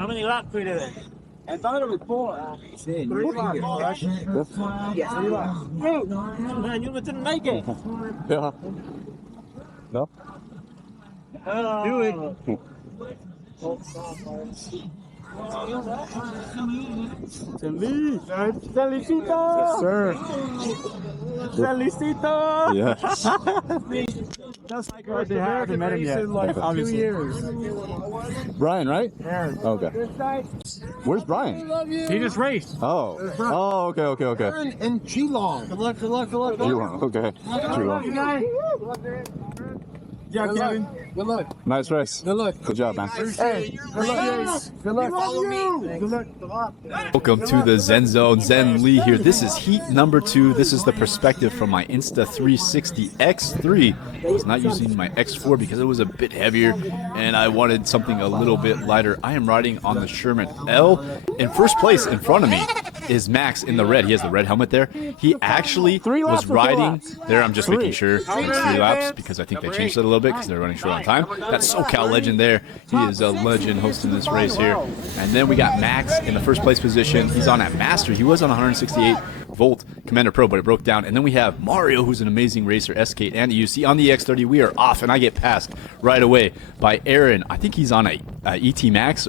How many laps we doing? I thought it was 4. Three laps. Yes, 3 laps. Man, you didn't make it. Yeah. No? Do it. Felicito. Yes, sir. Felicito. Yes. That's like I haven't met him yet. Like 2 years. Brian, right? Yeah. Okay. Where's Brian? He just raced. Oh. Oh, okay. And Geelong. Good luck, good luck, good luck. Geelong, okay. Geelong. Yeah, Kevin. Good luck. Nice race. Good luck. Good job, man. Hey, good luck. Good luck. Follow me. Good luck. Welcome to the Zen Zone. Zen Lee here. This is heat number 2. This is the perspective from my Insta360 X3. I was not using my X4 because it was a bit heavier and I wanted something a little bit lighter. I am riding on the Sherman L. In first place in front of me is Max in the red. He has the red helmet there. He actually was riding there. I'm just making sure it's 3 laps because I think they changed it a little bit because they're running short on time. That's SoCal legend there. He is a legend hosting this race here. And then we got Max in the first place position. He's on at Master. He was on 168 volt Commander Pro, but it broke down. And then we have Mario, who's an amazing racer, SK and EUC on the X30. We are off, and I get passed right away by Aaron. I think he's on a ET Max.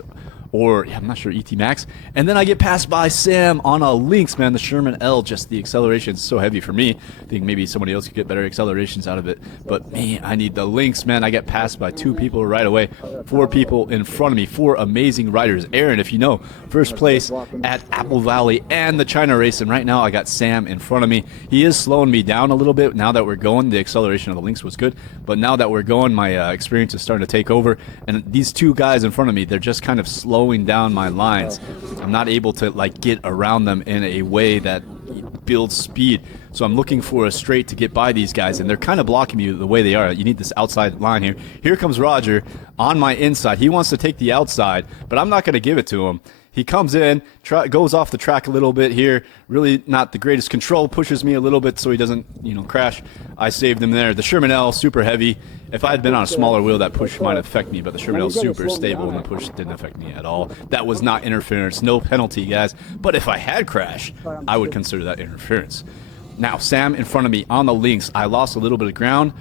Or, yeah, I'm not sure, ET Max. And then I get passed by Sam on a Lynx, man. The Sherman L, just the acceleration is so heavy for me. I think maybe somebody else could get better accelerations out of it. But, man, I need the Lynx, man. I get passed by 2 people right away. 4 people in front of me. 4 amazing riders. Aaron, if you know, first place at Apple Valley and the China race. And right now I got Sam in front of me. He is slowing me down a little bit now that we're going. The acceleration of the Lynx was good. But now that we're going, my experience is starting to take over. And these 2 guys in front of me, they're just kind of slowing down my lines. I'm not able to get around them in a way that builds speed. So I'm looking for a straight to get by these guys, and they're kind of blocking me the way they are. You need this outside line here. Here comes Roger on my inside. He wants to take the outside, but I'm not going to give it to him. He comes in, goes off the track a little bit here. Really not the greatest control. Pushes me a little bit so he doesn't, crash. I saved him there. The Sherman L, super heavy. If I had been on a smaller wheel, that push might affect me, but the Sherman L is super stable, and the push didn't affect me at all. That was not interference. No penalty, guys. But if I had crashed, I would consider that interference. Now, Sam in front of me on the Lynx. I lost a little bit of ground.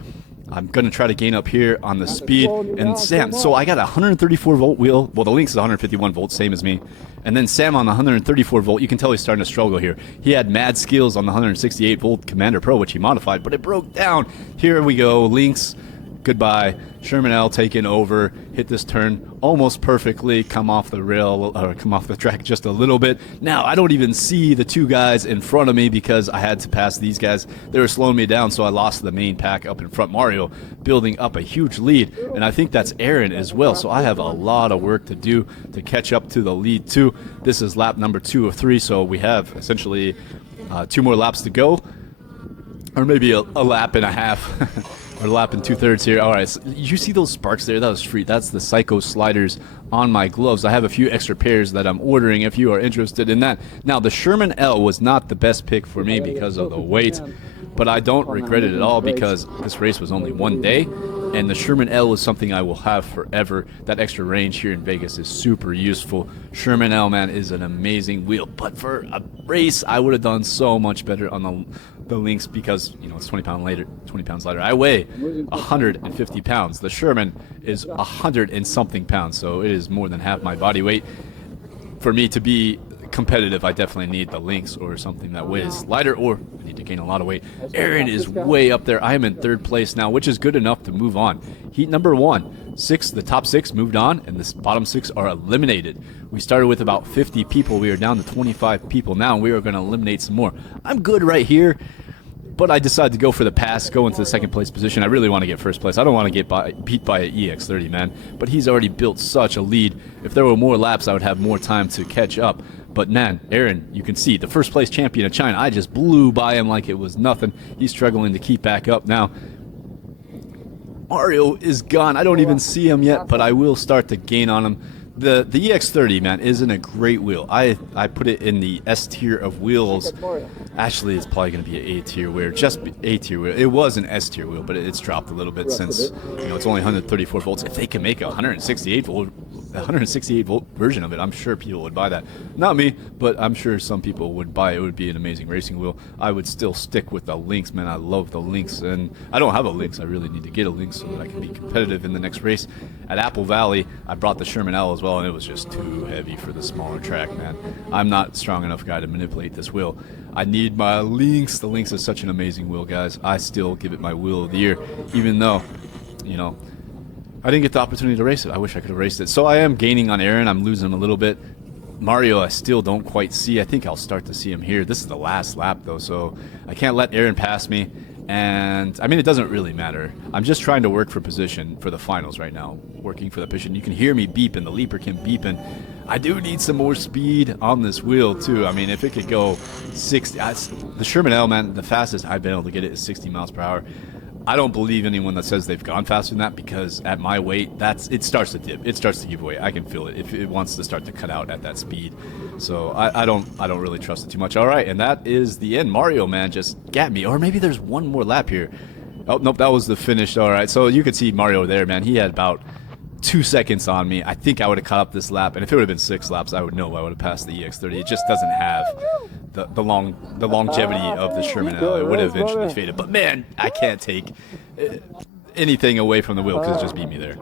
I'm going to try to gain up here on the speed. And Sam, so I got a 134 volt wheel. Well, the Lynx is 151 volts, same as me. And then Sam on the 134 volt, you can tell he's starting to struggle here. He had mad skills on the 168 volt Commander Pro, which he modified, but it broke down. Here we go, Lynx. Goodbye. Sherman L taking over. Hit this turn almost perfectly. Come off the rail, or come off the track just a little bit. Now, I don't even see the 2 guys in front of me because I had to pass these guys. They were slowing me down, so I lost the main pack up in front. Mario building up a huge lead, and I think that's Aaron as well. So I have a lot of work to do to catch up to the lead, too. This is lap number 2 of 3, so we have essentially 2 more laps to go, or maybe a lap and a half. Or lap and 2/3 here. All right, so you see those sparks there? That was free. That's the Psycho sliders on my gloves. I have a few extra pairs that I'm ordering if you are interested in that. Now, the Sherman L was not the best pick for me because of the weight, but I don't regret it at all because this race was only 1 day, and the Sherman L is something I will have forever. That extra range here in Vegas is super useful. Sherman L, man, is an amazing wheel, but for a race, I would have done so much better on the Lynx because it's 20 pounds lighter. I weigh 150 pounds. The Sherman is 100 and something pounds, so it is more than half my body weight. For me to be competitive, I definitely need the Lynx or something that weighs lighter, or I need to gain a lot of weight. Aaron is way up there. I am in 3rd place now, which is good enough to move on. Heat number 1, the top 6 moved on, and the bottom 6 are eliminated. We started with about 50 people. We are down to 25 people now, and we are going to eliminate some more. I'm good right here, but I decided to go for the pass, go into the 2nd place position. I really want to get 1st place. I don't want to get beat by an EX30, man. But he's already built such a lead. If there were more laps, I would have more time to catch up. But man, Aaron, you can see the 1st place champion of China. I just blew by him like it was nothing. He's struggling to keep back up now. Mario is gone. I don't even see him yet, but I will start to gain on him. The EX30, man, isn't a great wheel. I put it in the S tier of wheels. Actually, it's probably going to be an A tier wheel, just A tier wheel. It was an S tier wheel, but it's dropped a little bit since it's only 134 volts. If they can make a 168 volt 168 volt version of it. I'm sure people would buy that. Not me, but I'm sure some people would buy it. It would be an amazing racing wheel. I would still stick with the Lynx, man. I love the Lynx, and I don't have a Lynx. I really need to get a Lynx so that I can be competitive in the next race. At Apple Valley, I brought the Sherman L as well, and it was just too heavy for the smaller track, man. I'm not strong enough guy to manipulate this wheel. I need my Lynx. The Lynx is such an amazing wheel, guys. I still give it my wheel of the year, even though, you know, I didn't get the opportunity to race it. I wish I could have raced it. So I am gaining on Aaron. I'm losing him a little bit. Mario, I still don't quite see. I think I'll start to see him here. This is the last lap, though, so I can't let Aaron pass me. And, I mean, it doesn't really matter. I'm just trying to work for position for the finals right now, working for the position. You can hear me beeping. The leaper can beeping. I do need some more speed on this wheel, too. I mean, if it could go 60... the Sherman L, man, the fastest I've been able to get it is 60 miles per hour. I don't believe anyone that says they've gone faster than that, because at my weight, it starts to dip. It starts to give away. I can feel it if it wants to start to cut out at that speed. So I don't really trust it too much. All right, and that is the end. Mario, man, just got me. Or maybe there's one more lap here. Oh, nope, that was the finish. All right, so you could see Mario there, man. He had about 2 seconds on me. I think I would have caught up this lap, and if it would have been 6 laps, I would know I would have passed the EX30. It just doesn't have the longevity of the Sherman L. It would have eventually faded. But man, I can't take anything away from the wheel because it just beat me there.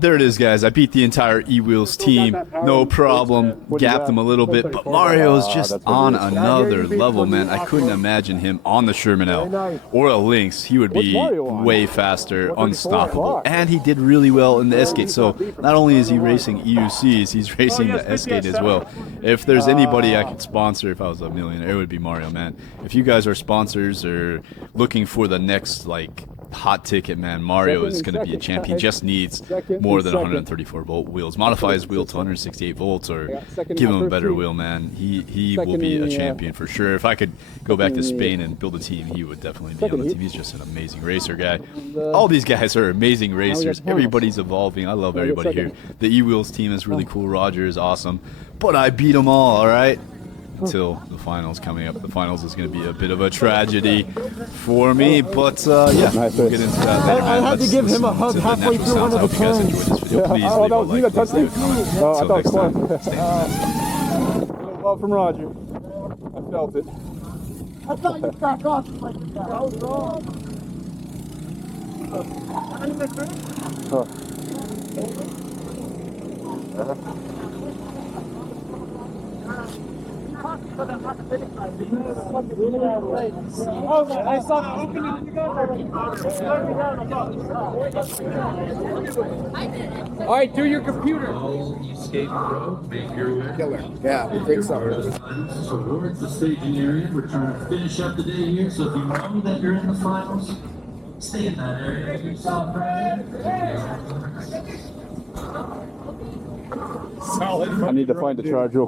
There it is, guys. I beat the entire eWheels team. No problem. Gapped them a little bit. But Mario's just on another level, man. I couldn't imagine him on the Sherman L or a Lynx. He would be way faster, unstoppable. And he did really well in the S-Skate. So not only is he racing EUCs, he's racing the S-Skate as well. If there's anybody I could sponsor if I was a millionaire, it would be Mario, man. If you guys are sponsors or looking for the next, like, hot ticket, man, Mario is going to be a champion. Just needs more than 134 volt wheels. Modify his wheel to 168 volts or give him a better wheel, man. He will be a champion for sure. If I could go back to Spain and build a team, he would definitely be on the team. He's just an amazing racer guy. All these guys are amazing racers. Everybody's evolving. I love everybody here. The eWheels team is really cool. Roger is awesome. But I beat them all right? Until the finals coming up. The finals is going to be a bit of a tragedy for me, but yeah, we'll get into that later, man. I had to give him a hug halfway through one of the turns. If you guys enjoyed this video, please leave a like, please leave a comment. Until next time, stay tuned. Love from Roger. I felt it. I thought you back off like that. I was wrong. I saw the opening. All right, do your computer. Killer. Yeah, great stuff. So we're at the staging area. We're trying to finish up the day here. So if you know that you're in the finals, stay in that area. Yourself, I need to find the charger.